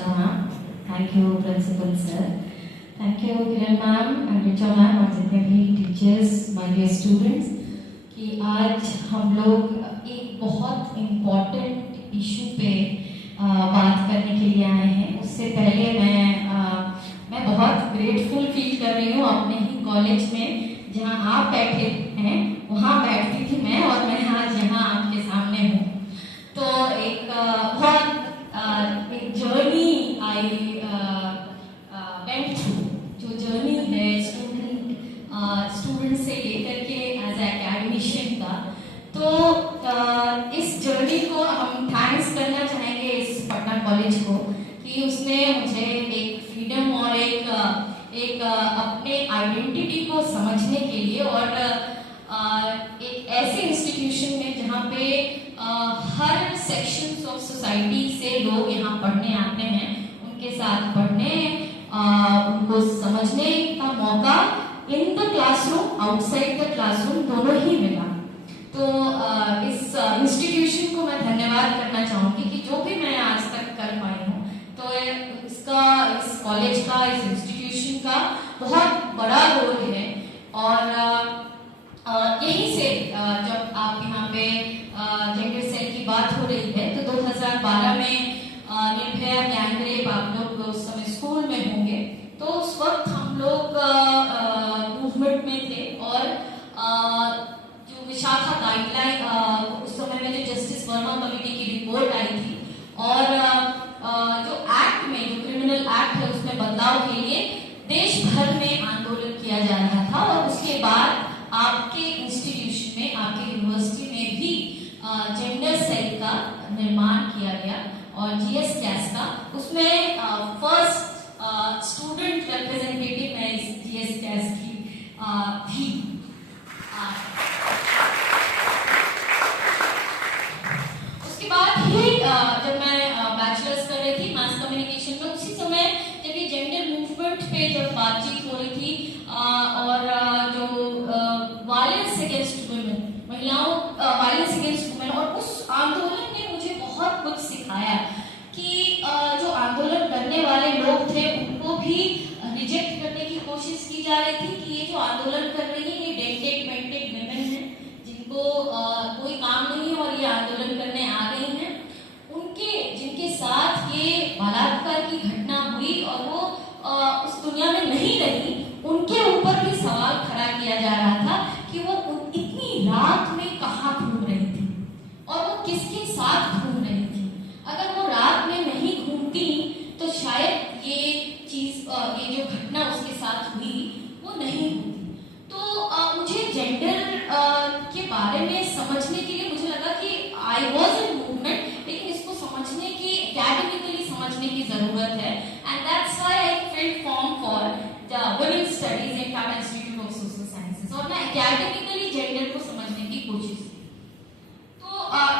Archana ma'am. Thank you, Principal sir. Thank you, Kiran ma'am and Richa ma'am और जितने भी teachers, my dear students, कि आज हम लोग एक बहुत important issue पे बात करने के लिए आए हैं। उससे पहले मैं बहुत grateful feel कर रही हूँ अपने ही कॉलेज में जहाँ आप बैठे हैं वहाँ बैठती थी मैं और मैं आज यहाँ आपके सामने हूँ। तो एक बहुत एक जर्नी आई वेंट थ्रू, जो जर्नी है स्टूडेंट से लेकर के एज एकेडमिशियन का, तो इस जर्नी को हम थैंक्स करना चाहेंगे इस पटना कॉलेज को कि उसने मुझे एक फ्रीडम और एक अपने आइडेंटिटी को समझने के लिए और एक ऐसे इंस्टीट्यूशन में जहाँ पे हर सेक्शंस ऑफ सोसाइटी से लोग यहाँ पढ़ने आते हैं, उनके साथ पढ़ने, उनको समझने का मौका in the classroom outside the classroom दोनों ही मिला। तो इस इंस्टीट्यूशन को मैं धन्यवाद करना चाहूँगी कि जो भी मैं आज तक कर पाई हूँ, तो इस कॉलेज का, इस इंस्टीट्यूशन का बहुत बड़ा रोल है। और यहीं से जब आप यहाँ पे जेंडर सेल की बात हो रही है तो 2012 में निर्भया गैंग रेप आप लोग उस समय स्कूल में होंगे, तो उस वक्त हम लोग मूवमेंट में थे और जो विशाखा गाइडलाइन उस समय में जो जस्टिस वर्मा कमेटी की रिपोर्ट आई थी और जो एक्ट में जो क्रिमिनल एक्ट है उसमें बदलाव के लिए देश भर में आंदोलन किया जा रहा था। और उसके बाद आपके इंस्टीट्यूशन में, आपके यूनिवर्सिटी में भी जेंडर सेल का निर्माण किया गया और जीएस कैस का उसमें फर्स्ट स्टूडेंट रिप्रेजेंटेटिव मैं इस जीएस कैस की थी। उसके बाद ही जब मैं बैचलर्स कर रही थी मास कम्युनिकेशन में, उसी समय जब ये जेंडर मूवमेंट पे जब बातचीत हो रही थी और जो वायलेंस अगेंस्ट वुमेन, महिलाओं वायलेंस अगेंस्ट वुमेन, और उस आंदोलन ने मुझे बहुत कुछ सिखाया कि जो आंदोलन करने वाले लोग थे उनको भी रिजेक्ट करने की कोशिश की जा रही थी कि ये जो आंदोलन कर रही है ये डेंटेड मेंटेड वुमेन है जिनको कोई काम नहीं है और ये आंदोलन करने आ गई हैं। उनके जिनके साथ ये बलात्कार की घटना हुई और वो उस दुनिया में नहीं रही, उनके ऊपर भी सवाल खड़ा किया जा रहा था कि वो इतनी रात में कहाँ घूम रही थी और वो किसके साथ घूम रही थी। अगर वो रात में नहीं घूमती तो शायद ये चीज, ये जो घटना उसके साथ हुई वो नहीं होती। तो मुझे जेंडर के बारे में समझने के लिए मुझे लगा कि आई वॉज इन मूवमेंट, लेकिन इसको समझने की, एकेडमिकली समझने की जरूरत है। And that's why I field form for the women studies in Tata institute of social sciences और मैं एकेडमिकली जेंडर को समझने की कोशिश की। तो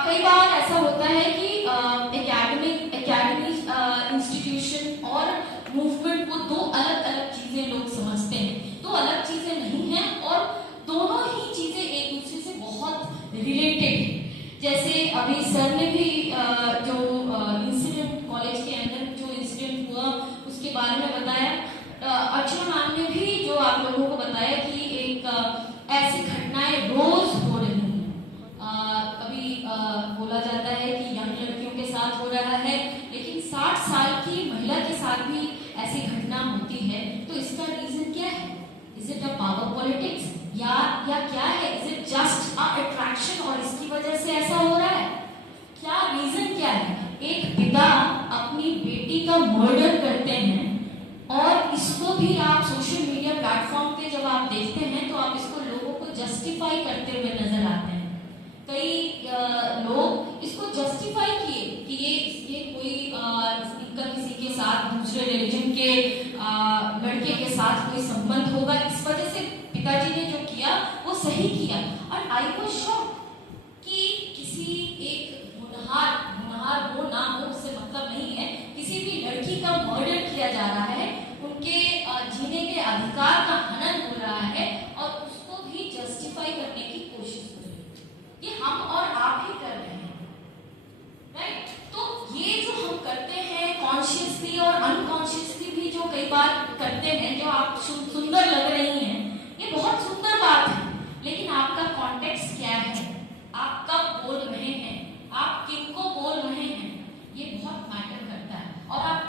कई बार ऐसा होता है कि एकेडमी इंस्टीट्यूशन और मूवमेंट को दो अलग अलग चीजें लोग समझते हैं। दो अलग चीजें नहीं हैं और दोनों ही चीजें एक दूसरे से बहुत रिलेटेड हैं। जैसे अभी सर ने भी जो इंसिडेंट कॉलेज के अंदर जो इंसिडेंट हुआ उसके बारे में बताया, अर्चना मैम ने भी जो आप लोगों को बताया कि एक ऐसी घटनाएं रोज हो रही हैं। कभी बोला जाता है कि यंग लड़कियों के साथ हो रहा है, लेकिन 60 साल की महिला के साथ भी ऐसी घटना होती है। तो इसका रीजन क्या है? Is it a power politics या क्या है? Is it just a attraction और इसकी वजह से ऐसा हो रहा है? क्या रीजन क्या है? एक पिता अपनी बेटी का मर्डर करते हैं और इसको भी आप सोशल मीडिया प्लेटफॉर्म पे जब आप देखते हैं तो आप इसको लोगों को जस्टिफाई करते हुए नजर आते हैं। कई लोग इसको जस्टिफाई किए कि ये कोई इनका किसी के साथ दूसरे रिलीजन के लड़के के साथ कोई संबंध होगा, इस वजह से पिताजी ने जो किया वो सही किया। और आई वाज शॉक्ड कि किसी एक गुनहगार हो ना हो उससे मतलब नहीं है, किसी भी लड़की का मर्डर किया जा रहा है, उनके जीने के अधिकार का हनन हो रहा है और उसको भी जस्टिफाई करने की कोशिश हो रही है। ये हम और आप ही कर रहे हैं, राइट? तो ये जो हम करते हैं कॉन्शियस कॉन्शियसली और अनकॉन्शियसली भी जो कई बार